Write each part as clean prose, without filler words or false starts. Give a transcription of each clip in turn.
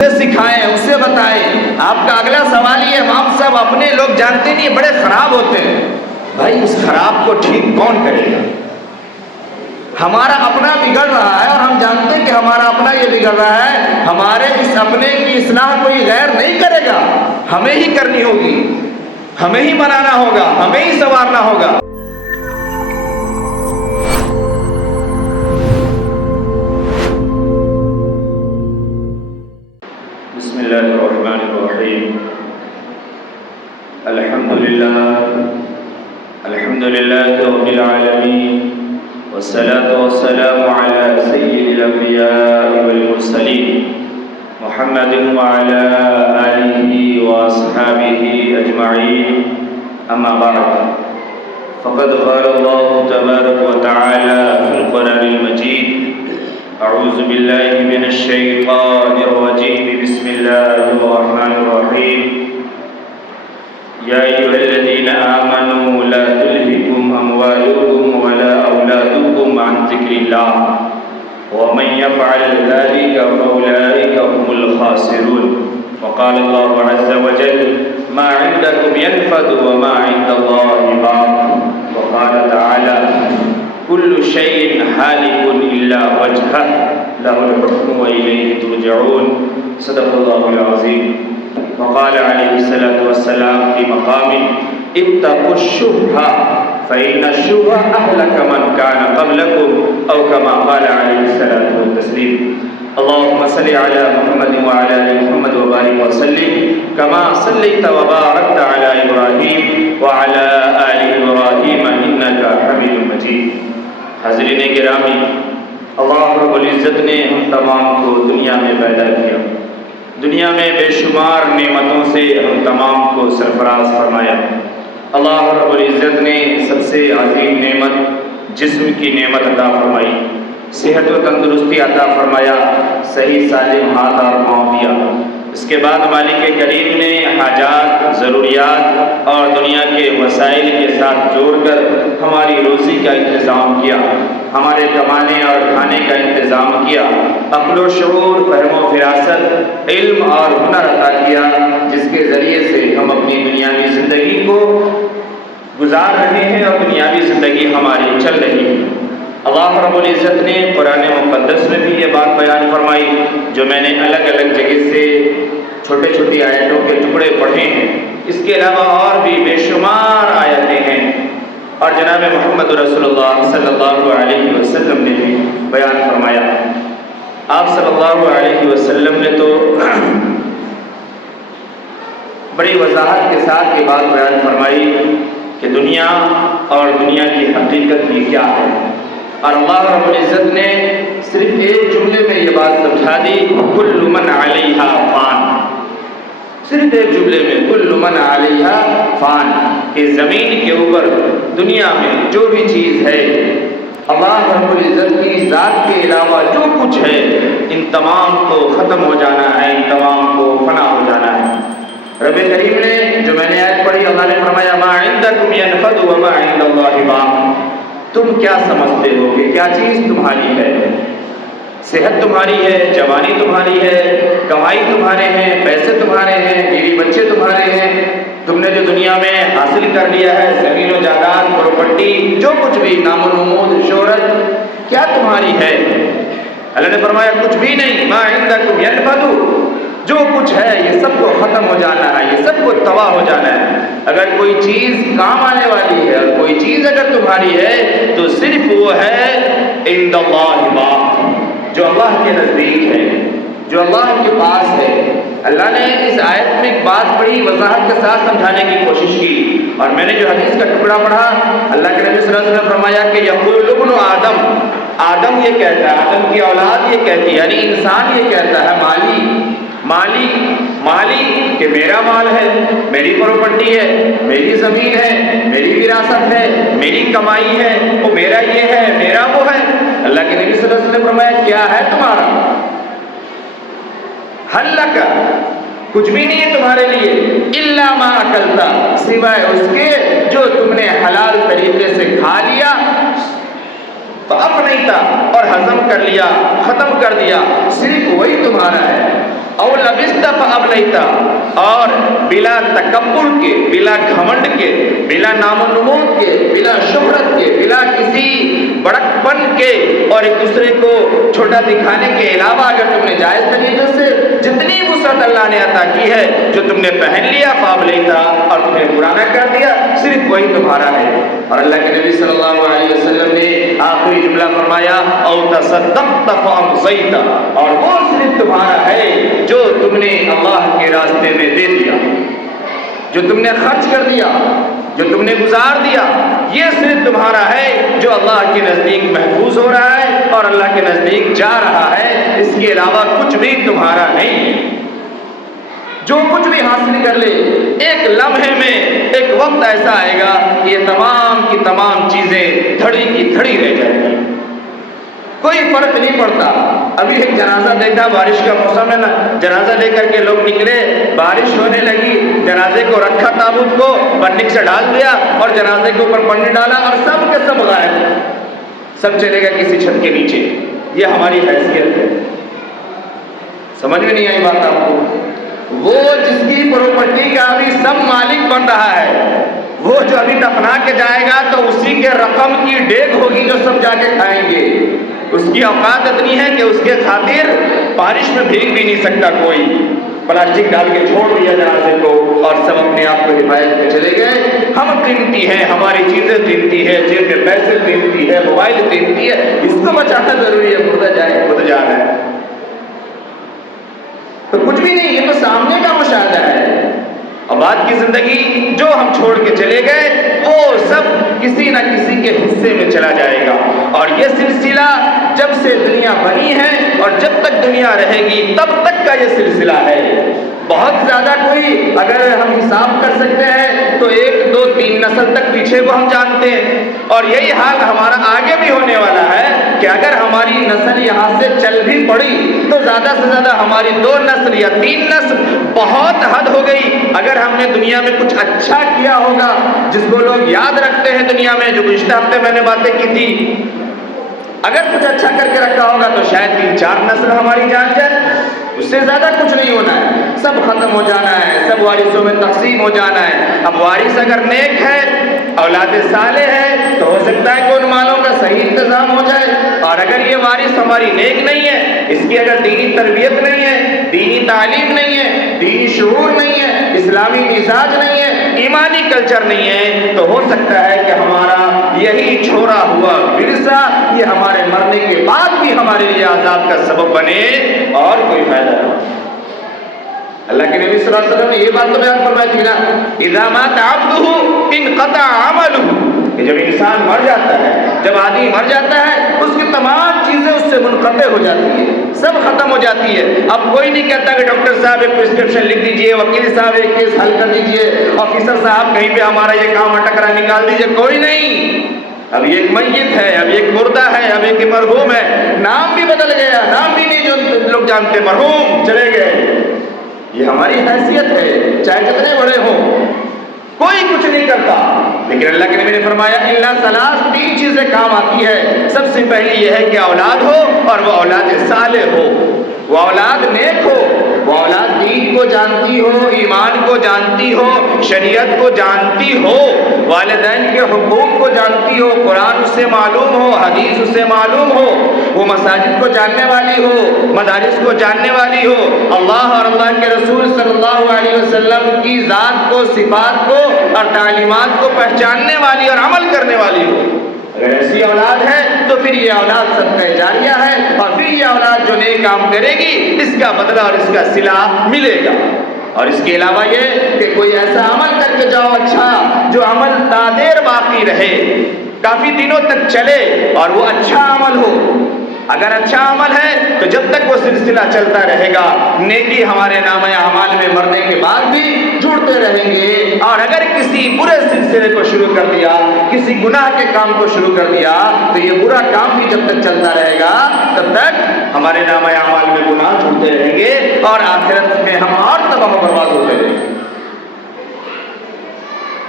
سکھائیں، اسے بتائیں۔ آپ کا اگلا سوال یہ، امام صاحب اپنے لوگ جانتے نہیں بڑے خراب ہوتے ہیں۔ بھائی اس خراب کو ٹھیک کون کرے گا؟ ہمارا اپنا بگڑ رہا ہے اور ہم جانتے ہیں کہ ہمارا اپنا یہ بگڑ رہا ہے، ہمارے اس اپنے کی اصلاح کوئی غیر نہیں کرے گا، ہمیں ہی کرنی ہوگی، ہمیں ہی بنانا ہوگا، ہمیں ہی سنوارنا ہوگا۔ بسم اللہ الرحمن الرحیم۔ الحمد للہ رب العالمین، والصلاة والسلام علی سید الانبیاء والمرسلین، محمد وعلی آلہ واصحابہ اجمعین، اما بعد، فقد قال اللہ تبارک وتعالی فی القرآن المجید: اعوذ باللہ من الشیطان الرجیم، بسم اللہ الرحمن الرحیم۔ یا ایھا الذین آمنوا لا تلہکم اموالکم ولا اولادکم عن ذکر اللہ ومن یفعل ذلک فاولئک هم الخاسرون۔ وقال اللہ عز وجل: ما عندکم ینفد وما عند اللہ باق۔ وقال تعالی: کل شیء ہالک الا وجہہ لہ الحکم والیہ ترجعون۔ صدق اللہ العظیم۔ وقال علیہ الصلاۃ والسلام فی مقام: اتقوا الشبہ فإن الشبہ اہلک من کان قبلکم، او کما قال علیہ الصلاۃ والتسلیم۔ اللهم صل على محمد وعلى آل محمد وبارك وسلم كما صليت وباركت على إبراهيم وعلى آل إبراهيم إنك حميد مجيد۔ حاضرین گرامی، اللہ رب العزت نے ہم تمام کو دنیا میں پیدا کیا، دنیا میں بے شمار نعمتوں سے ہم تمام کو سرفراز فرمایا۔ اللہ رب العزت نے سب سے عظیم نعمت جسم کی نعمت عطا فرمائی، صحت و تندرستی عطا فرمایا، صحیح سالم ہاتھ اور پاؤں دیا۔ اس کے بعد مالک کریم نے حاجات، ضروریات اور دنیا کے وسائل کے ساتھ جوڑ کر ہماری روزی کا انتظام کیا، ہمارے کمانے اور کھانے کا انتظام کیا، عقل و شعور، فہم و فراست، علم اور ہنر عطا کیا، جس کے ذریعے سے ہم اپنی دنیاوی زندگی کو گزار رہے ہیں اور دنیاوی زندگی ہماری چل رہی ہے۔ اللہ رب العزت نے قرآن مقدس میں بھی یہ بات بیان فرمائی، جو میں نے الگ الگ جگہ سے چھوٹے چھوٹی آیتوں کے ٹکڑے پڑھے ہیں۔ اس کے علاوہ اور بھی بے شمار آیتیں ہیں، اور جناب محمد رسول اللہ صلی اللہ علیہ وسلم نے بھی بیان فرمایا۔ آپ صلی اللہ علیہ وسلم نے تو بڑی وضاحت کے ساتھ یہ بات بیان فرمائی کہ دنیا اور دنیا کی حقیقت بھی کیا ہے، اور اللہ رب العزت نے صرف ایک جملے میں یہ بات سمجھا دی: کل من علیہا فان۔ صرف ایک جملے میں کل من علیہا فان، کہ زمین کے اوپر دنیا میں جو بھی چیز ہے، اللہ رب العزت کی ذات کے علاوہ جو کچھ ہے، ان تمام کو ختم ہو جانا ہے، ان تمام کو فنا ہو جانا ہے۔ رب کریم نے جو میں نے آیت پڑھی، اللہ نے فرمایا: ما عندکم ینفد وما عند اللہ باق۔ تم کیا سمجھتے ہو کہ کیا چیز تمہاری ہے؟ صحت تمہاری ہے، جوانی تمہاری ہے، کمائی تمہارے ہیں، پیسے تمہارے ہیں، بیوی بچے تمہارے ہیں، تم نے جو دنیا میں حاصل کر لیا ہے، زمین و جائیداد، پراپرٹی، جو کچھ بھی، نام و نمود، شہرت، کیا تمہاری ہے؟ اللہ نے فرمایا کچھ بھی نہیں۔ ما عندکم ینفد، جو کچھ ہے یہ سب کو ختم ہو جانا ہے، یہ سب کو تباہ ہو جانا ہے۔ اگر کوئی چیز کام آنے والی ہے، اور کوئی چیز اگر تمہاری ہے، تو صرف وہ ہے عند اللہ باق، جو اللہ کے نزدیک ہے، جو اللہ کے پاس ہے۔ اللہ نے اس آیت میں ایک بات بڑی وضاحت کے ساتھ سمجھانے کی کوشش کی، اور میں نے جو حدیث کا ٹکڑا پڑھا، اللہ کے نبی صلی اللہ علیہ وسلم نے فرمایا کہ یقول ابن آدم، آدم یہ کہتا ہے، آدم کی اولاد یہ کہتی ہے، یعنی انسان یہ کہتا ہے، مالی کہ میرا مال ہے، میری پراپرٹی ہے، میری زمین ہے، میری وراثت ہے، میری کمائی ہے، وہ میرا یہ ہے، میرا وہ ہے۔ اللہ کے نبی صلی اللہ علیہ وسلم نے فرمایا کیا ہے تمہارا؟ حل لک، کچھ بھی نہیں ہے تمہارے لیے، الا ما اکلتا، سوائے اس کے جو تم نے حلال طریقے سے کھا لیا، فأفنیت اور ہضم کر لیا، ختم کر دیا، صرف وہی تمہارا ہے۔ او لبست فأبلیت اور بلا تکبر کے، بلا گھمنڈ کے، بلا نام و نمود کے، بلا شہرت کے، بلا کسی بڑک پن کے اور ایک دوسرے کو چھوٹا دکھانے کے علاوہ اگر تم نے جائز طریقے سے جتنی وسعت اللہ نے عطا کی ہے جو تم نے پہن لیا فابلیتا اور تم نے پرانا کر دیا، صرف وہی تمہارا ہے۔ اور اللہ کے نبی صلی اللہ علیہ وسلم نے آخری جملہ فرمایا او تصدقت فامضیت، اور وہ صرف تمہارا ہے جو تم نے اللہ کے راستے میں دے دیا، جو تم نے خرچ کر دیا، جو تم نے گزار دیا، یہ صرف تمہارا ہے جو اللہ کے نزدیک محفوظ ہو رہا ہے اور اللہ کے نزدیک جا رہا ہے، اس کے علاوہ کچھ بھی تمہارا نہیں ہے۔ جو کچھ بھی حاصل کر لے ایک لمحے میں ایک وقت ایسا آئے گا یہ تمام کی تمام چیزیں دھڑی کی دھڑی رہ جائیں گی، کوئی فرق نہیں پڑتا۔ ابھی ایک جنازہ دیکھا، بارش کا موسم ہے نا، جنازہ لے کر کے لوگ نکلے، بارش ہونے لگی، جنازے کو رکھا تابوت کو پنک سے ڈال دیا اور جنازے کے اوپر پنی ڈالا اور سب کے سب غائب، سب چلے گئے کسی چھت کے نیچے۔ یہ ہماری حیثیت ہے۔ سمجھ میں نہیں آئی بات آپ کو؟ وہ جس کی پراپرٹی کا ابھی سب مالک بن رہا ہے، وہ جو ابھی دفنا کے جائے گا تو اسی کے رقم کی ڈیگ ہوگی جو سب جا کے کھائیں گے۔ اس کی اوقات اتنی ہے کہ اس کے خاطر بارش میں بھیگ بھی نہیں سکتا کوئی، پلاسٹک ڈال کے چھوڑ دیا جنازے کو اور سب اپنے آپ کو حفاظت میں چلے گئے۔ ہم قیمتی ہیں، ہماری چیزیں قیمتی ہے، جیب میں پیسے قیمتی ہے، موبائل قیمتی ہے، اس کو بچانا ضروری ہے، مردہ جائے خود جا رہا ہے تو کچھ بھی نہیں، یہ تو سامنے کا مشاہدہ ہے۔ اور بعد کی زندگی جو ہم چھوڑ کے چلے گئے وہ سب کسی نہ کسی کے حصے میں چلا جائے گا، اور یہ سلسلہ جب سے دنیا بنی ہے اور جب تک دنیا رہے گی تب تک کا یہ سلسلہ ہے۔ بہت زیادہ کوئی اگر ہم حساب کر سکتے ہیں تو 1 2 3 نسل تک پیچھے کو ہم جانتے ہیں، اور یہی حال ہمارا آگے بھی ہونے والا ہے کہ اگر ہماری نسل یہاں سے چل بھی پڑی تو زیادہ سے زیادہ ہماری 2 نسل یا 3 نسل بہت حد ہو گئی۔ اگر ہم نے دنیا میں کچھ اچھا کیا ہوگا جس کو لوگ یاد رکھتے ہیں دنیا میں، جو گزشتہ ہفتے میں نے باتیں کی تھی، اگر کچھ اچھا کر کے رکھا ہوگا تو شاید 3 4 نسل ہماری جان جائے، اس سے زیادہ کچھ نہیں ہونا ہے، سب ختم ہو جانا ہے، سب وارثوں میں تقسیم ہو جانا ہے۔ اب وارث اگر نیک ہے، اولاد صالح ہے تو ہو سکتا ہے کہ ان مالوں کا صحیح انتظام ہو جائے، اور اگر یہ وارث ہماری نیک نہیں ہے، اس کی اگر دینی تربیت نہیں ہے، دینی تعلیم نہیں ہے، دینی شعور نہیں ہے، اسلامی مزاج نہیں ہے، ایمانی کلچر نہیں ہے، تو ہو سکتا ہے کہ ہمارا یہی چھوڑا ہوا ورثہ یہ ہمارے مرنے کے بعد بھی ہمارے لیے عذاب کا سبب بنے اور کوئی فائدہ نہ۔ اللہ کے نبی صلی اللہ علیہ وسلم نے یہ بات تو بیان فرمائی تھی نا، اذا مات عبدہ انقطع عملہ، کہ جب انسان مر جاتا ہے، جب آدمی مر جاتا ہے اس کی تمام چیزیں اس سے منقطع ہو جاتی ہیں، سب ختم ہو جاتی ہے۔ اب کوئی نہیں کہتا کہ ڈاکٹر صاحب ایک پرسکرپشن لکھ دیجئے، وکیل صاحب ایک کیس حل کر دیجئے، آفیسر صاحب کہیں پہ ہمارا یہ کام اٹک رہا ہے نکال دیجئے، کوئی نہیں۔ اب یہ ایک میت ہے، اب ایک مردہ ہے، اب ایک مرحوم ہے، نام بھی بدل گیا، نام بھی نہیں جو لوگ جانتے، مرحوم چلے گئے۔ یہ ہماری حیثیت ہے، چاہے کتنے بڑے ہوں، کوئی کچھ نہیں کرتا۔ لیکن اللہ کے نبی نے فرمایا الا ثلاث، 3 چیزیں کام آتی ہے۔ سب سے پہلی یہ ہے کہ اولاد ہو اور وہ اولاد صالح ہو، وہ اولاد نیک ہو، وہ اولاد دین کو جانتی ہو، ایمان کو جانتی ہو، شریعت کو جانتی ہو، والدین کے حقوق کو جانتی ہو، قرآن اس سے معلوم ہو، حدیث اس سے معلوم ہو، وہ مساجد کو جاننے والی ہو، مدارس کو جاننے والی ہو، اللہ اور اللہ کے رسول صلی اللہ علیہ وسلم کی ذات کو، صفات کو اور تعلیمات کو پہچاننے والی اور عمل کرنے والی ہو۔ اگر ایسی اولاد ہے تو پھر یہ اولاد صدقہ جاریہ ہے، اور پھر یہ اولاد جو نیک کام کرے گی اس کا بدلہ اور اس کا صلہ ملے گا۔ اور اس کے علاوہ یہ کہ کوئی ایسا عمل کر کے جاؤ اچھا جو عمل تا دیر باقی رہے، کافی دنوں تک چلے اور وہ اچھا عمل ہو۔ اگر اچھا عمل ہے تو جب تک وہ سلسلہ چلتا رہے گا، نیکی ہمارے نامہ اعمال میں مرنے کے بعد بھی جڑتے رہیں گے۔ اور اگر کسی برے سلسلے کو شروع کر دیا، کسی گناہ کے کام کو شروع کر دیا، تو یہ برا کام بھی جب تک چلتا رہے گا تب تک ہمارے نامہ اعمال میں گناہ جڑتے رہیں گے اور آخرت میں ہم اور تباہ و برباد ہوتے رہیں گے۔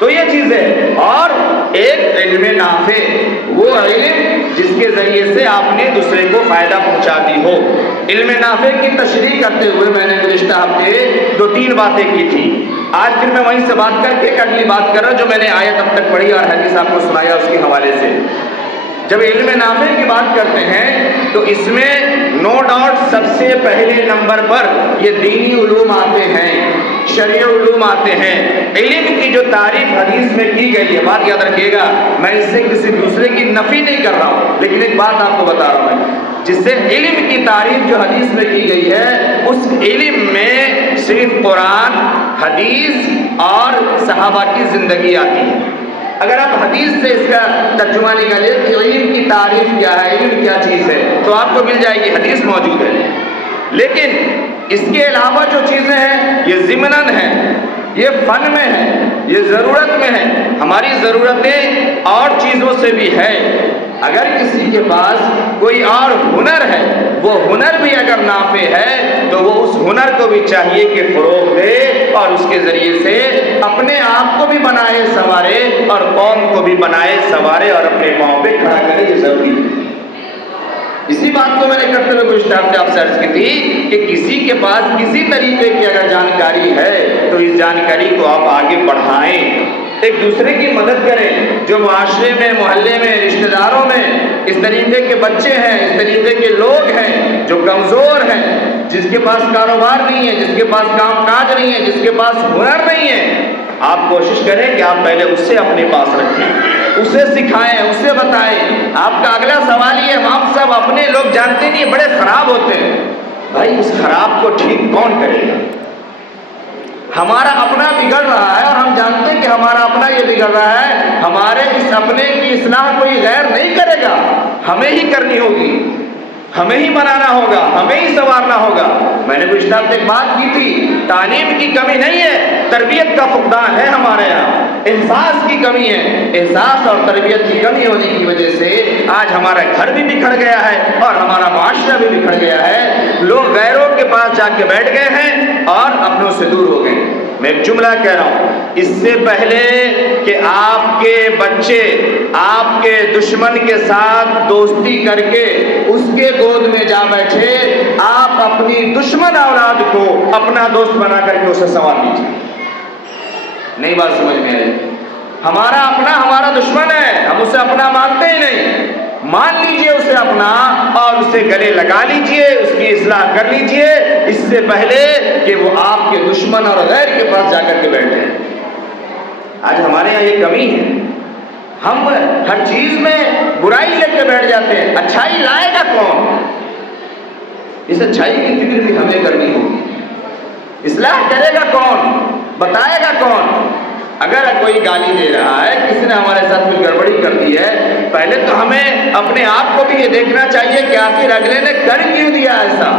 تو یہ چیز ہے. اور ایک علم نافع، وہ علم جس کے ذریعے سے آپ نے دوسرے کو فائدہ پہنچاتی ہو. علم نافع کی تشریح کرتے ہوئے میں نے گزشتہ ہفتے 2-3 باتیں کی تھی. آج پھر میں وہیں سے بات کر کے ایک اگلی بات کر رہا ہوں جو میں نے آیت اب تک پڑھی اور حدیث آپ کو سنایا اس کے حوالے سے. جب علم نافع کی بات کرتے ہیں تو اس میں نو ڈاؤٹ سب سے پہلے نمبر پر یہ دینی علوم آتے ہیں، شرعی علوم آتے ہیں. علم کی جو تعریف حدیث میں کی گئی ہے، بات یاد رکھیے گا، میں اس سے کسی دوسرے کی نفی نہیں کر رہا ہوں، لیکن ایک بات آپ کو بتا رہا ہوں جس سے علم کی تعریف جو حدیث میں کی گئی ہے، اس علم میں صرف قرآن، حدیث اور صحابہ کی زندگی آتی ہے. اگر آپ حدیث سے اس کا ترجمہ نکالیں کہ علم کی تعریف کیا ہے، علم کیا چیز ہے، تو آپ کو مل جائے گی، حدیث موجود ہے. لیکن اس کے علاوہ جو چیزیں ہیں یہ ضمناً ہیں، یہ فن میں ہے، یہ ضرورت میں ہے. ہماری ضرورتیں اور چیزوں سے بھی ہے. اگر کسی کے پاس کوئی اور ہنر ہے، وہ ہنر بھی اگر نافع ہے تو وہ اس ہنر کو بھی چاہیے کہ فروغ دے اور اس کے ذریعے سے اپنے آپ کو بھی بنائے سنوارے اور قوم کو بھی بنائے سنوارے اور اپنے پاؤں پہ کھڑا کرے. یہ ضروری ہے. اسی بات کو میں نے کرتے ہوئے گزشتہ ہفتے آپ سے عرض کی تھی کہ کسی کے پاس کسی طریقے کی اگر جانکاری ہے تو اس جانکاری کو آپ آگے بڑھائیں، ایک دوسرے کی مدد کریں. جو معاشرے میں، محلے میں، رشتہ داروں میں اس طریقے کے بچے ہیں، اس طریقے کے لوگ ہیں جو کمزور ہیں، جس کے پاس کاروبار نہیں ہے، جس کے پاس کام کاج نہیں ہے، جس کے پاس ہنر نہیں ہے، آپ کوشش کریں کہ آپ پہلے اس سے اپنے پاس رکھیں، اسے سکھائیں، اسے بتائیں. آپ کا اگلا سوال یہ ہے، امام صاحب اپنے لوگ جانتے نہیں بڑے خراب ہوتے ہیں. بھائی اس خراب کو ٹھیک کون کرے گا؟ ہمارا اپنا بگڑ رہا ہے اور ہم جانتے ہیں کہ ہمارا اپنا یہ بگڑ رہا ہے. ہمارے اس اپنے کی اصلاح کوئی غیر نہیں کرے گا، ہمیں ہی کرنی ہوگی، ہمیں ہی بنانا ہوگا، ہمیں ہی سنوارنا ہوگا. میں نے کچھ دن تک بات کی تھی، تعلیم کی کمی نہیں ہے، تربیت کا فقدان ہے ہمارے یہاں، احساس کی کمی ہے. احساس اور تربیت کی کمی ہونے کی وجہ سے آج ہمارا گھر بھی بکھر گیا ہے اور ہمارا معاشرہ بھی بکھر گیا ہے. لوگ غیروں کے پاس جا کے بیٹھ گئے ہیں اور اپنوں سے دور ہو گئے. میں ایک جملہ کہہ رہا ہوں، اس سے پہلے کہ آپ کے بچے آپ کے دشمن کے ساتھ دوستی کر کے اس کے گود میں جا بیٹھے، آپ اپنی دشمن اولاد کو اپنا دوست بنا کر کے اسے سنوار لیجیے. نئی بات سمجھ میں آئی؟ ہمارا اپنا ہمارا دشمن ہے، ہم اسے اپنا مانتے ہی نہیں. مان لیجئے اسے اپنا اور اسے گلے لگا لیجئے، اس کی اصلاح کر لیجئے اس سے پہلے کہ وہ آپ کے دشمن اور غیر کے پاس جا کر کے بیٹھ جائیں. آج ہمارے یہاں یہ کمی ہے، ہم ہر چیز میں برائی لے کے بیٹھ جاتے ہیں. اچھائی لائے گا کون؟ اس اچھائی کی فکر بھی ہمیں کرنی ہوگی. اصلاح کرے گا کون؟ بتائے گا کون؟ اگر کوئی گالی دے رہا ہے، کسی نے ہمارے ساتھ کوئی گڑبڑی کر دی ہے، پہلے تو ہمیں اپنے آپ کو بھی یہ دیکھنا چاہیے کہ آخر اگلے نے کر کیوں دیا ایسا.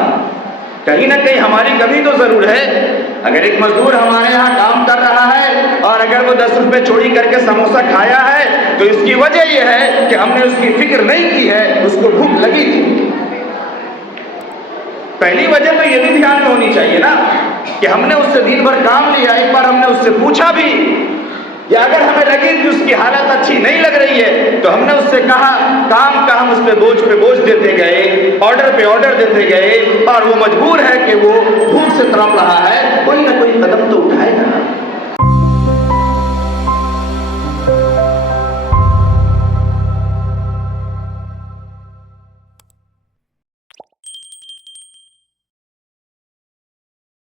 کہیں نہ کہیں ہماری کمی تو ضرور ہے. اگر ایک مزدور ہمارے یہاں کام کر رہا ہے اور اگر وہ 10 روپے چوری کر کے سموسہ کھایا ہے تو اس کی وجہ یہ ہے کہ ہم نے اس کی فکر نہیں کی ہے، اس کو بھوک لگی تھی. پہلی وجہ تو یہ بھی دھیان میں ہونی چاہیے نا کہ ہم نے اس سے دن بھر کام لیا، ایک بار ہم نے اس سے پوچھا بھی، یا اگر ہمیں لگے کہ اس کی حالت اچھی نہیں لگ رہی ہے تو ہم نے اس سے کہا. کام کا ہم اس پہ بوجھ دیتے گئے، آرڈر پہ آرڈر دیتے گئے اور وہ مجبور ہے کہ وہ بھوک سے تڑپ رہا ہے، کوئی نہ کوئی قدم تو